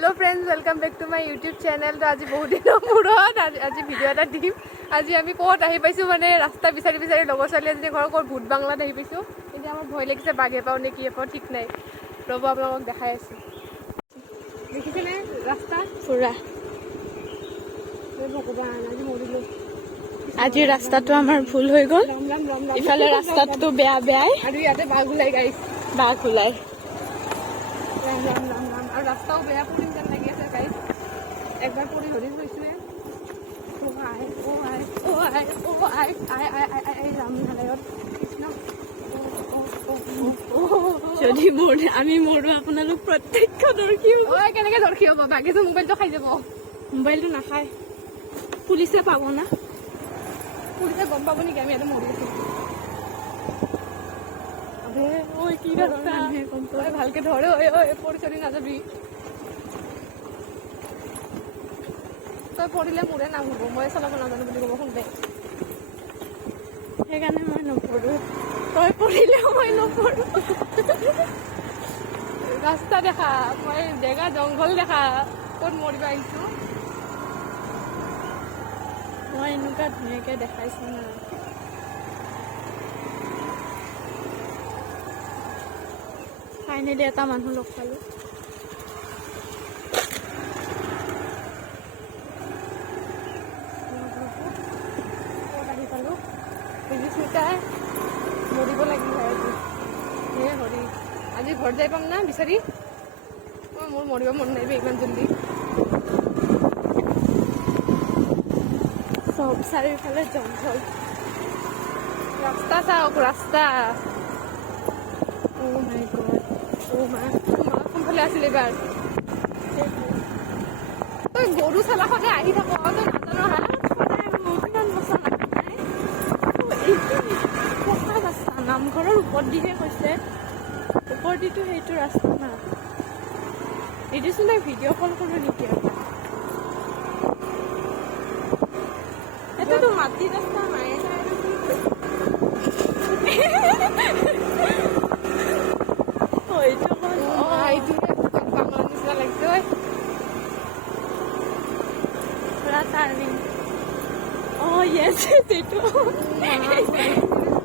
Hello friends, welcome back to my YouTube channel. তো আজি বহুত দিনৰ মূৰত আজি ভিডিঅ' এটা দিম। আজি আমি ক'ত আহি পাইছোঁ মানে ৰাস্তা বিচাৰি লগৰ ছোৱালী এজনী ঘৰৰ ক'ত ভূত বাংলাত আহি পাইছোঁ। এতিয়া আমাৰ ভয় লাগিছে বাঘে পাওঁ নে কি পাওঁ ঠিক নাই। ৰ'ব আপোনালোকক দেখাই আছোঁ। দেখিছেনে ৰাস্তা পুৰা ভগৱান আজি মৰিলোঁ। আজি ৰাস্তাটো আমাৰ ভুল হৈ গ'ল। ইফালে ৰাস্তাটো বেয়াই আৰু ইয়াতে বাঘ ওলাই গাইছ বাঘ ওলাই আৰু ৰাস্তাও বেয়া পৰিম যেন লাগি আছে গাইছ। একবাৰ পৰি ধৰি গৈছোঁ যদি আমি মৰো আপোনালোক প্ৰত্যক্ষ দৰ্শী হ'ব। কেনেকে দৰ্শী হ'ব? বাঘেতো মোবাইলটো খাই যাব। মোবাইলটো নাখায়, পুলিচে পাব না। পুলিচে গম পাব নেকি আমি ইয়াতে মৰি আছোঁ? কি ৰাস্তা ভালকে ধৰে পৰি চৰি নাযাবি। তই পৰিলে মোৰে নাম হ'ব, মই চলাব নাজানো বুলি ক'ব শুনতে। সেইকাৰণে মই নপঢ়ো। তই পঢ়িলে মই নপঢ়ো। ৰাস্তা দেখা, মই জেগা জংঘল দেখা, ক'ত মৰিব আহিছোঁ। মই এনেকুৱা ধুনীয়াকে দেখাইছো না। ফাইনেলি এটা মানুহ লগ পালো। মৰিব লাগিল হে হৰি। আজি ঘৰত যাই পাম না বিচাৰি? মোৰ মৰিব মন নাই ইমান জল্দি। চব চাৰিওফালে জংঘল। ৰাস্তা চাওক ৰাস্তা। অ' মাই গড, অ' মা কোনফালে আছিল এইবাৰ? তই গৰু চালা সদায় আহি থাক, তই নাজানো হা? নামঘৰৰ ওপৰত দিহে কৈছে, ওপৰত দিটো সেইটো ৰাস্তা না। এইটোচোন নাই ভিডিঅ' কল কৰোঁ নেকি? এইটোতো মাটি ৰাস্তা নাই। নিচিনা লাগিছে টাৰ্ণিং। অ' য়েছ, এইটো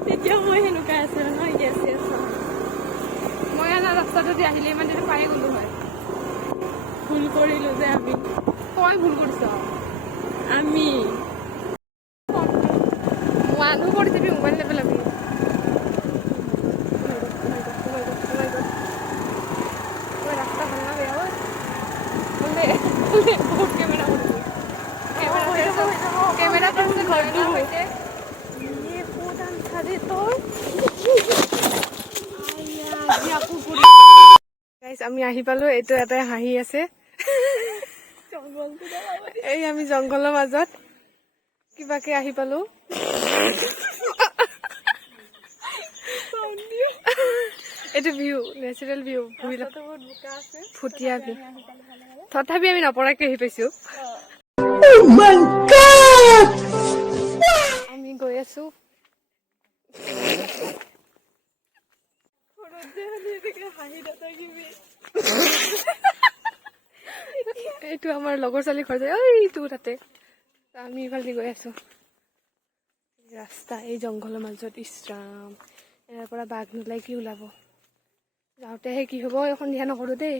তেতিয়া মই সেনেকুৱা আছিলোঁ ন। য়েছ মই এনে ৰাস্তাটো দি আহিলে ইমান দিনে পায়ে গ'লো হয়। ভুল কৰিলোঁ যে আমি। তই ভুল কৰিছ। আমি মানুহ কৰিছে মোবাইল নেপেলাবি। ৰাস্তা ভাল না বেয়া বহুত কেমেৰা কৰিছে। কেমেৰা হৈছে আমি আহি পালো। এইটো এটাই হাঁহি আছে। এই আমি জংঘলৰ মাজত কিবাকে আহি পালো। এইটো ভিউ, নেচাৰেল ভিউ, ফুটিয়া ভিউ। তথাপি আমি নপৰাকে আহি পাইছো। আমি গৈ আছো। এইটো আমাৰ লগৰ ছোৱালী ঘৰ যায় এইটো তাতে। আমি ইফালে গৈ আছো। ৰাস্তা এই জংঘলৰ মাজত। ইছৰাম, ইয়াৰ পৰা বাঘ নোলাই কি ওলাব? যাওঁতেহে কি হ'ব? সন্ধিয়া নকৰো দেই।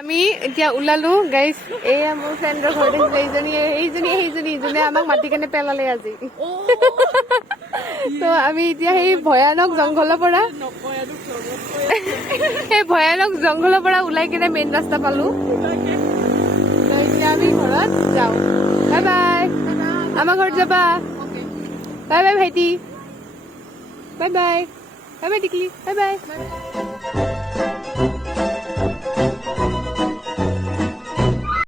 আমি এতিয়া ওলালো গাইজ। এয়া মোৰ ফ্ৰেণ্ডৰ ঘৰত আছিলে এইজনী আমাক মাতি কেনে পেলালে আজি। তো আমি এতিয়া সেই ভয়ানক জংঘলৰ পৰা ওলাই কিনে মেইন ৰাস্তা পালো। এতিয়া আমি ঘৰত যাওঁ। Bye bye. আমাৰ ঘৰত যাবা? বাই বাই ভাইটি। Bye bye. বাই বাই টিকলি। Bye bye.